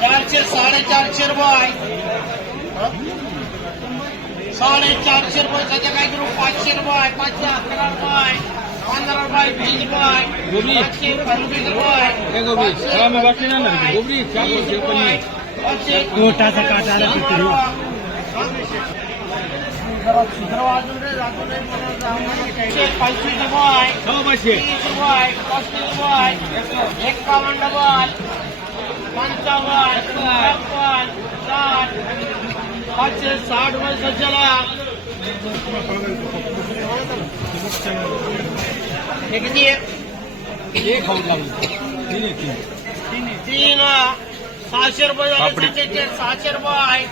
चारशे साडेचारशे रुपये साडेचारशे रुपये त्याच्या काय करू? पाचशे रुपये पाचशे अकरा रुपये पंधरा रुपये वीस रुपये पाचशे पंचवीस रुपये पाचशे. काटा. पाचशे पंचवीस रुपये तीस रुपये पस्तीस रुपये एकावन्न डबल. पंचावन्न छप्पन साठ. पाचशे साठ रुपये सज्जला हे किती आहे? तीन सहाशे रुपये झाले सहाशे रुपये.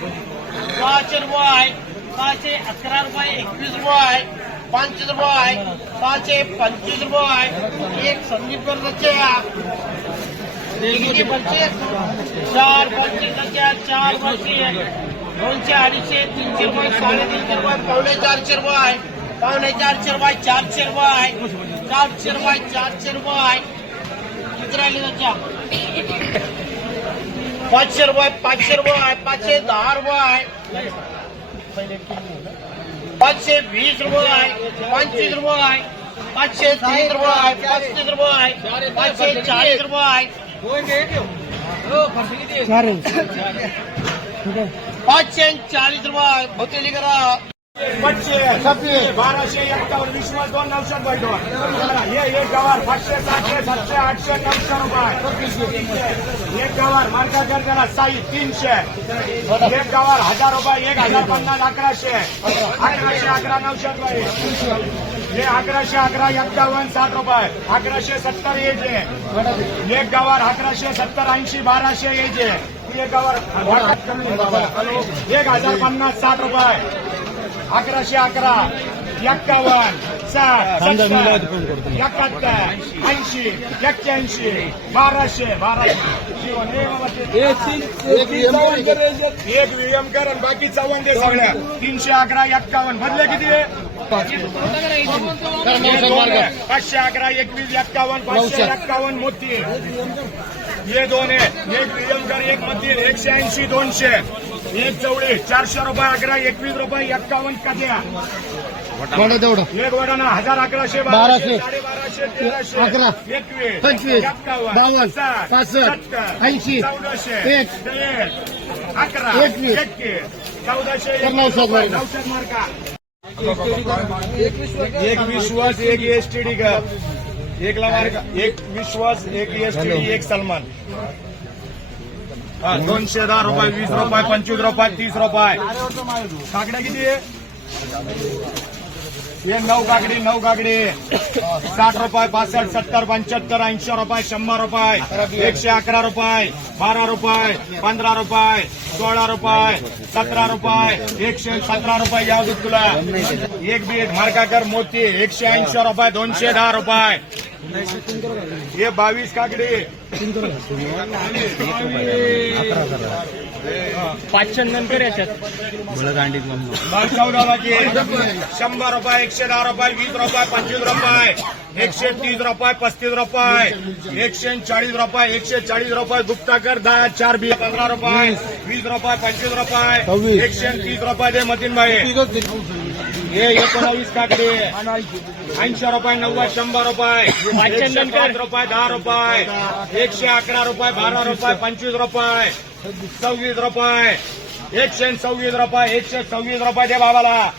सहाशे रुपये. सहाशे अकरा रुपये, एकवीस रुपये पंचवीस रुपये सहाशे पंचवीस रुपये एक संदीप किती पंचवीस चार पंचवीस चार पंचवीस दोनशे अडीचशे, तीनशे रुपये, साडेतीनशे रुपये, पावणे चारशे रुपये पावणे चारशे रुपये चारशे रुपये चारशे रुपये चारशे रुपये किती राहिले त्याच्या? पाचशे रुपये पाचशे रुपये पाचशे दहा रुपये पाचशे वीस रुपये पंचवीस रुपये पाचशे तीस रुपये पस्तीस रुपये पाचशे चाळीस रुपये पाचशे चाळीस रुपये भोतेली करा. पाचशे छब्बीस बाराशे एकावन्न विश्वास दोन नऊशे बैठक हे एक गवार पाचशे सातशे सातशे आठशे नऊशे रुपये. एक गवार मार्का त्याला साई तीनशे. एक गवार हजार रुपये एक हजार पन्नास अकराशे. अकराशे अकरा नऊशे रुपये. हे अकराशे अकरा एक्कावन्न साठ रुपये. अकराशे सत्तर यायचे एक गवार अकराशे सत्तर ऐंशी बाराशे यायचे एक गवार एक हजार पन्नास साठ रुपये. अकराशे अकरा एक्कावन्न साठ सत्तर एकाहत्तर ऐंशी एक्क्याऐंशी बाराशे बाराशे. एक व्हीएम कर आणि बाकी चव्हाण दे सगळ्या. तीनशे अकरा एक्कावन्न. बदले किती. पाचशे अकरा एकवीस एक्कावन्न पाचशे एक्कावन्न मोती. हे दोन आहे. एक व्हीएम कर एक मधील एकशे ऐंशी दोनशे. एक चौडे चारशे रुपये अकरा एकवीस रुपये एक्कावन्न कद्या एक वडाना हजार अकराशे बाराशे. साडेबाराशे तेराशे अकरा. एकवीस पंचवीस. बावन्न. पासष्ट. ऐंशी. चौदाशे एक. एक अकरा एकवीस. चौदाशे नऊशे मार्का. एक विश्वास एक एसटीडी का एक मार्का एक विश्वास एक एसटीडी एक सलमान दोनशे दहा रुपये वीस रुपये पंचवीस रुपये तीस रुपये. काकड्या किती आहे? हे नऊ काकडी नऊ काकडी. साठ रुपये पासष्ट सत्तर पंच्याहत्तर ऐंशी रुपये शंभर रुपये. एकशे अकरा रुपये बारा रुपये पंधरा रुपये सोळा रुपये सतरा रुपये एकशे सतरा रुपये याव दूध तुला एक बीट मार्काकर मोती एकशे ऐंशी रुपये दोनशे दहा रुपये. हे बावीस काकडी. पाचशे नंतर याच्यात. चौदाची शंभर रुपये एकशे दहा रुपये वीस रुपये पंचवीस रुपये एकशे तीस रुपये पस्तीस रुपये एकशे चाळीस रुपये एकशे चाळीस रुपये गुप्ताकर दहा चार बी पंधरा रुपये वीस रुपये पंचवीस रुपये एकशे तीस रुपये दे मतीन भाई. हे एकोणावीस काकडे. ऐंशी रुपये नव्वद शंभर रुपये. एकशे पाच रुपये दहा रुपये. एकशे अकरा रुपये बारा रुपये पंचवीस रुपये. सव्वीस रुपये. एकशे सव्वीस रुपये एकशे सव्वीस रुपये दे बाबाला.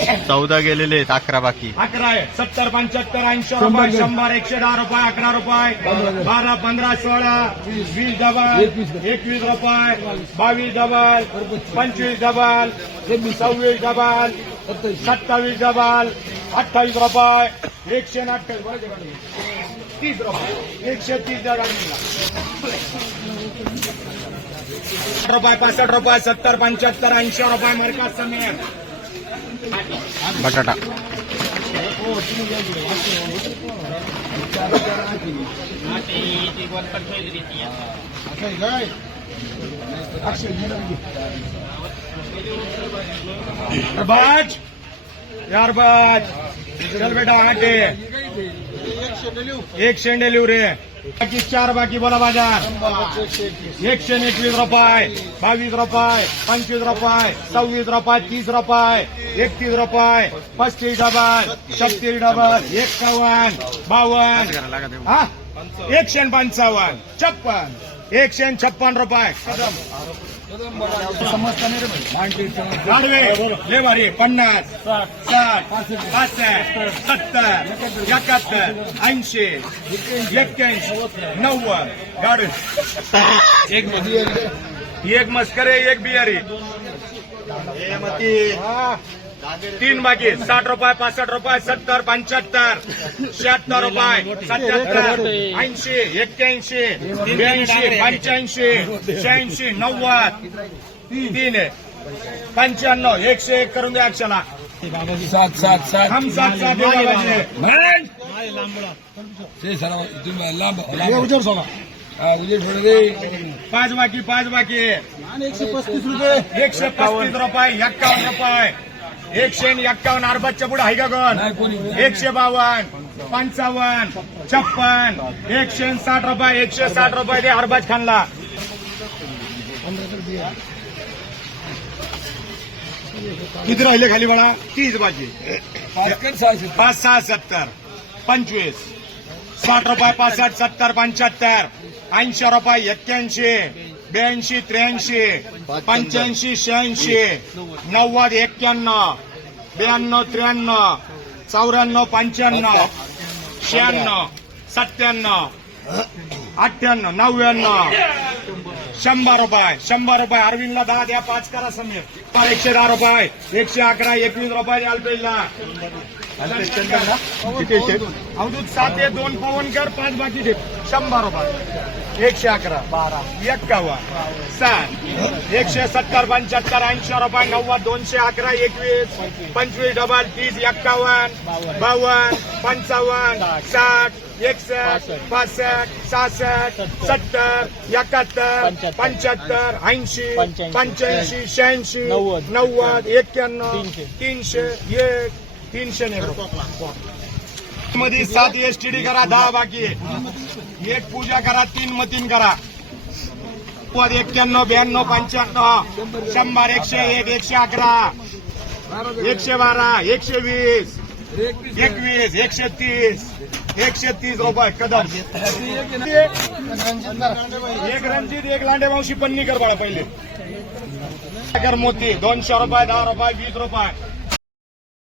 चौदा गेलेले आहेत अकरा बाकी. अकरा आहे. सत्तर पंच्याहत्तर ऐंशी रुपये शंभर एकशे दहा रुपये अकरा रुपये बारा पंधरा सोळा वीस डबल एकवीस रुपये बावीस डबल पंचवीस डबल सव्वीस डबल सत्तावीस डबल अठ्ठावीस रुपये एकशे अठ्ठावीस. तीस रुपये. एकशे तीस रुपये पासष्ट रुपये सत्तर पंच्याहत्तर ऐंशी रुपये मरका समीर बटाटा। बाज यार बाज। चल बेटा आटे एक शेंडे लिव रे. बाकी चार बाकी बोला बाजार. एकशे एकवीस रुपये बावीस रुपये पंचवीस रुपये सव्वीस रुपये तीस रुपये एकतीस रुपये पस्तीस डबल छत्तीस डबल एक्कावन्न बावन्न. हा? एकशे पंचावन्न छप्पन. एकशे छप्पन रुपये. गाडवे भारी पन्नास साठ पासष्ट सत्तर एकाहत्तर ऐंशी एक्क्याऐंशी नव्वद गाडी एक मस्करे एक बियारी हा. तीन बाकी साठ रुपये पासष्ट रुपये सत्तर पंच्याहत्तर शहात्तर रुपये सत्याहत्तर ऐंशी एक्क्याऐंशी ब्याऐंशी पंच्याऐंशी शहाऐंशी नव्वद तीन. पंच्याण्णव एकशे एक करून द्या अक्षला. सात सात सात हम सात सात पाच बाकी पाच बाकी. एकशे पस्तीस रुपये. एकशे पस्तीस रुपये एक्कावन्न रुपये. एकशे एक्कावन्न अर्बाच्या पुढे आहे का कोणी एकशे बावन्न पंचावन्न छप्पन एकशे साठ रुपये एकशे साठ रुपये ते अरबाज खानला. किती राहिले खाली बळा? तीस सहाशे. पाच सहा सत्तर. पंचवीस. साठ रुपये पासष्ट सत्तर पंच्याहत्तर. ऐंशी रुपये एक्क्याऐंशी. ब्याऐंशी त्र्याऐंशी पंच्याऐंशी शहाऐंशी नव्वद एक्क्याण्णव ब्याण्णव त्र्याण्णव चौऱ्याण्णव पंच्याण्णव शहाण्णव सत्त्याण्णव अठ्ठ्याण्णव नव्याण्णव शंभर रुपये शंभर रुपये. अरविंदला दहा द्या पाच करा समीर. पाच एकशे दहा रुपये. एकशे अकरा एकवीस रुपये अल्पेजला अवधूत सात दोन पवनकर पाच बाकी दे शंभर रुपये. एकशे अकरा बारा. एक्कावन्न सात एकशे सत्तर पंच्याहत्तर ऐंशी रुपये नव्वद दोनशे अकरा एकवीस पंचवीस डबल तीस एक्कावन्न बावन्न पंचावन्न साठ एकसष्ट पासष्ट सहासष्ट सत्तर एकाहत्तर पंच्याहत्तर ऐंशी पंच्याऐंशी शहाऐंशी नव्वद. एक्क्याण्णव तीनशे. एक तीनशे मध्ये सात एस टी डी करा दहा बाकी एक पूजा करा तीन मतीन करा. पद एक्क्याण्णव ब्याण्णव पंच्याण्णव. शंभर एकशे एक एकशे अकरा. एकशे बारा एकशे वीस. एकवीस एकशे तीस. एकशे तीस रुपये कदम. एक रणजित एक लांडे मावशी पन्नी कर बाळा पहिले. कर मोती दोनशे रुपये दहा रुपये वीस रुपये.